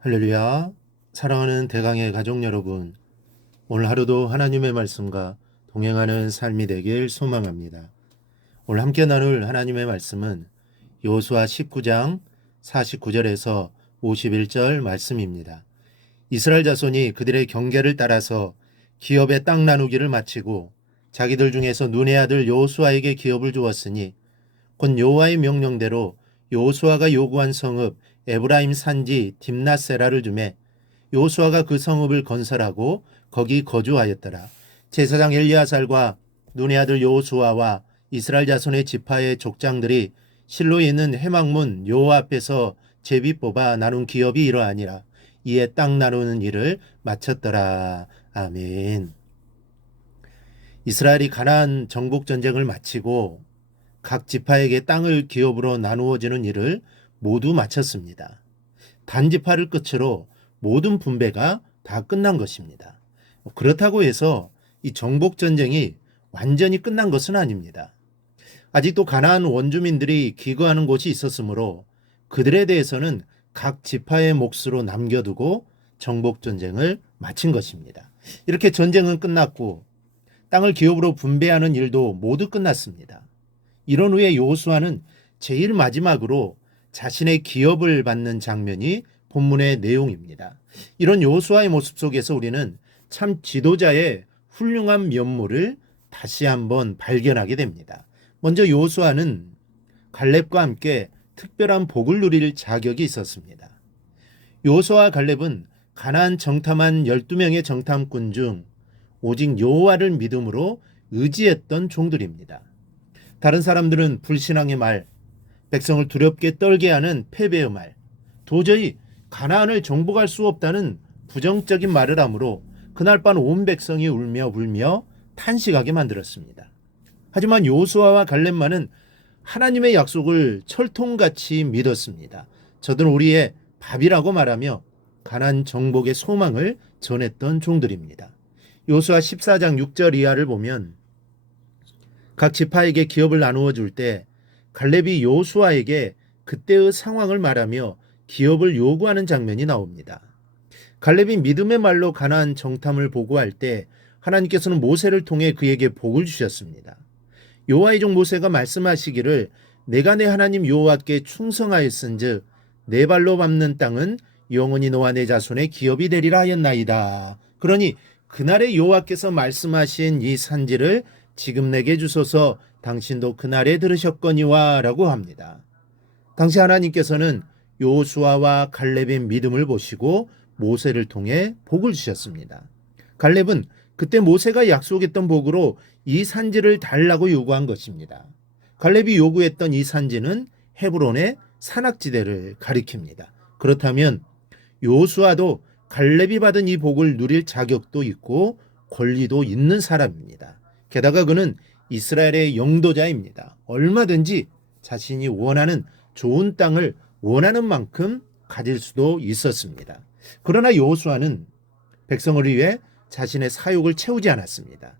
할렐루야. 사랑하는 대강의 가족 여러분, 오늘 하루도 하나님의 말씀과 동행하는 삶이 되길 소망합니다. 오늘 함께 나눌 하나님의 말씀은 여호수아 19장 49절에서 51절 말씀입니다. 이스라엘 자손이 그들의 경계를 따라서 기업의 땅 나누기를 마치고 자기들 중에서 눈의 아들 여호수아에게 기업을 주었으니 곧 여호와의 명령대로 여호수아가 요구한 성읍 에브라임 산지 딥낫세라를 주매 여호수아가 그 성읍을 건설하고 거기 거주하였더라. 제사장 엘리야살과 눈의 아들 여호수아와 이스라엘 자손의 지파의 족장들이 실로에 있는 회막문 여호와 앞에서 제비 뽑아 나눈 기업이 이러하니라. 이에 땅 나누는 일을 마쳤더라. 아멘. 이스라엘이 가나안 정복 전쟁을 마치고 각 지파에게 땅을 기업으로 나누어지는 일을 모두 마쳤습니다. 단지파를 끝으로 모든 분배가 다 끝난 것입니다. 그렇다고 해서 이 정복 전쟁이 완전히 끝난 것은 아닙니다. 아직도 가나안 원주민들이 기거하는 곳이 있었으므로 그들에 대해서는 각 지파의 몫으로 남겨두고 정복 전쟁을 마친 것입니다. 이렇게 전쟁은 끝났고 땅을 기업으로 분배하는 일도 모두 끝났습니다. 이런 후에 여호수아는 제일 마지막으로 자신의 기업을 받는 장면이 본문의 내용입니다. 이런 여호수아의 모습 속에서 우리는 참 지도자의 훌륭한 면모를 다시 한번 발견하게 됩니다. 먼저 여호수아는 갈렙과 함께 특별한 복을 누릴 자격이 있었습니다. 여호수아와 갈렙은 가나안 정탐한 12명의 정탐꾼 중 오직 여호와를 믿음으로 의지했던 종들입니다. 다른 사람들은 불신앙의 말, 백성을 두렵게 떨게 하는 패배의 말, 도저히 가나안을 정복할 수 없다는 부정적인 말을 하므로 그날 밤 온 백성이 울며 불며 탄식하게 만들었습니다. 하지만 여호수아와 갈렙만은 하나님의 약속을 철통같이 믿었습니다. 저들은 우리의 밥이라고 말하며 가나안 정복의 소망을 전했던 종들입니다. 여호수아 14장 6절 이하를 보면 각 지파에게 기업을 나누어 줄 때 갈렙이 여호수아에게 그때의 상황을 말하며 기업을 요구하는 장면이 나옵니다. 갈렙이 믿음의 말로 가나안 정탐을 보고할 때 하나님께서는 모세를 통해 그에게 복을 주셨습니다. 여호와의 종 모세가 말씀하시기를 내가 내 하나님 여호와께 충성하였은즉 내 발로 밟는 땅은 영원히 너와 내 자손의 기업이 되리라 하였나이다. 그러니 그날의 여호와께서 말씀하신 이 산지를 지금 내게 주소서 당신도 그날에 들으셨거니와 라고 합니다. 당시 하나님께서는 여호수아와 갈렙의 믿음을 보시고 모세를 통해 복을 주셨습니다. 갈렙은 그때 모세가 약속했던 복으로 이 산지를 달라고 요구한 것입니다. 갈렙이 요구했던 이 산지는 헤브론의 산악지대를 가리킵니다. 그렇다면 여호수아도 갈렙이 받은 이 복을 누릴 자격도 있고 권리도 있는 사람입니다. 게다가 그는 이스라엘의 영도자입니다. 얼마든지 자신이 원하는 좋은 땅을 원하는 만큼 가질 수도 있었습니다. 그러나 여호수아는 백성을 위해 자신의 사욕을 채우지 않았습니다.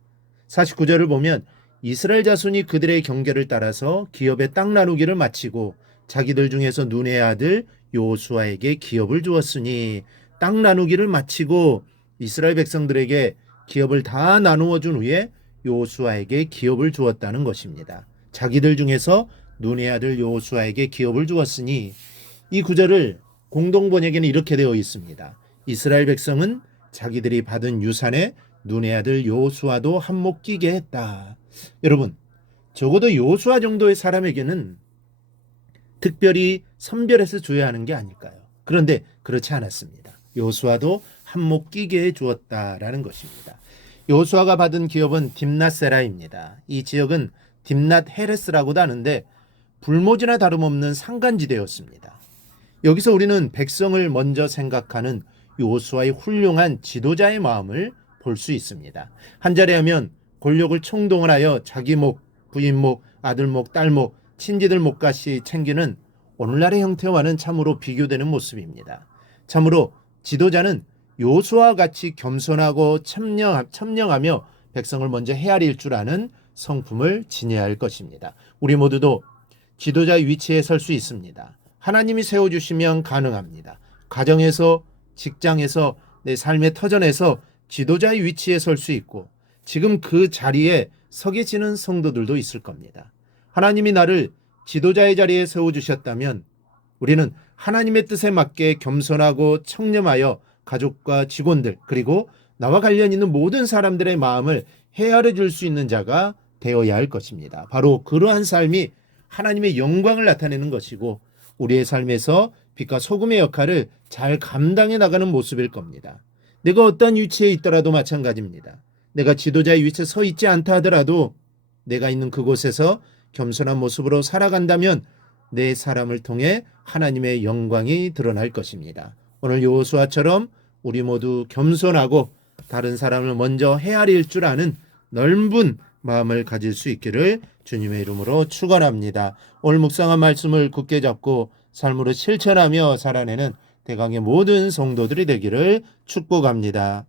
49절을 보면 이스라엘 자손이 그들의 경계를 따라서 기업의 땅 나누기를 마치고 자기들 중에서 눈의 아들 여호수아에게 기업을 주었으니 땅 나누기를 마치고 이스라엘 백성들에게 기업을 다 나누어 준 후에 여호수아에게 기업을 주었다는 것입니다. 자기들 중에서 눈의 아들 여호수아에게 기업을 주었으니 이 구절을 공동 번역에는 이렇게 되어 있습니다. 이스라엘 백성은 자기들이 받은 유산에 눈의 아들 여호수아도 한몫 끼게 했다. 여러분, 적어도 여호수아 정도의 사람에게는 특별히 선별해서 줘야 하는 게 아닐까요? 그런데 그렇지 않았습니다. 여호수아도 한몫 끼게 해 주었다라는 것입니다. 여호수아가 받은 기업은 딥낫세라입니다. 이 지역은 딥낫 헤레스라고도 하는데 불모지나 다름없는 산간지대였습니다. 여기서 우리는 백성을 먼저 생각하는 여호수아의 훌륭한 지도자의 마음을 볼 수 있습니다. 한자리 하면 권력을 총동원하여 자기 목, 부인 목, 아들 목, 딸 목, 친지들 목까지 챙기는 오늘날의 형태와는 참으로 비교되는 모습입니다. 참으로 지도자는 여호수아와 같이 겸손하고 참령하며 백성을 먼저 헤아릴 줄 아는 성품을 지녀야 할 것입니다. 우리 모두도 지도자의 위치에 설 수 있습니다. 하나님이 세워주시면 가능합니다. 가정에서, 직장에서 내 삶의 터전에서 지도자의 위치에 설 수 있고 지금 그 자리에 서 계시는 성도들도 있을 겁니다. 하나님이 나를 지도자의 자리에 세워주셨다면 우리는 하나님의 뜻에 맞게 겸손하고 청렴하여 가족과 직원들 그리고 나와 관련 있는 모든 사람들의 마음을 헤아려 줄 수 있는 자가 되어야 할 것입니다. 바로 그러한 삶이 하나님의 영광을 나타내는 것이고 우리의 삶에서 빛과 소금의 역할을 잘 감당해 나가는 모습일 겁니다. 내가 어떠한 위치에 있더라도 마찬가지입니다. 내가 지도자의 위치에 서 있지 않다 하더라도 내가 있는 그곳에서 겸손한 모습으로 살아간다면 내 사람을 통해 하나님의 영광이 드러날 것입니다. 오늘 여호수아처럼 우리 모두 겸손하고 다른 사람을 먼저 헤아릴 줄 아는 넓은 마음을 가질 수 있기를 주님의 이름으로 축원합니다. 오늘 묵상한 말씀을 굳게 잡고 삶으로 실천하며 살아내는 대강의 모든 성도들이 되기를 축복합니다.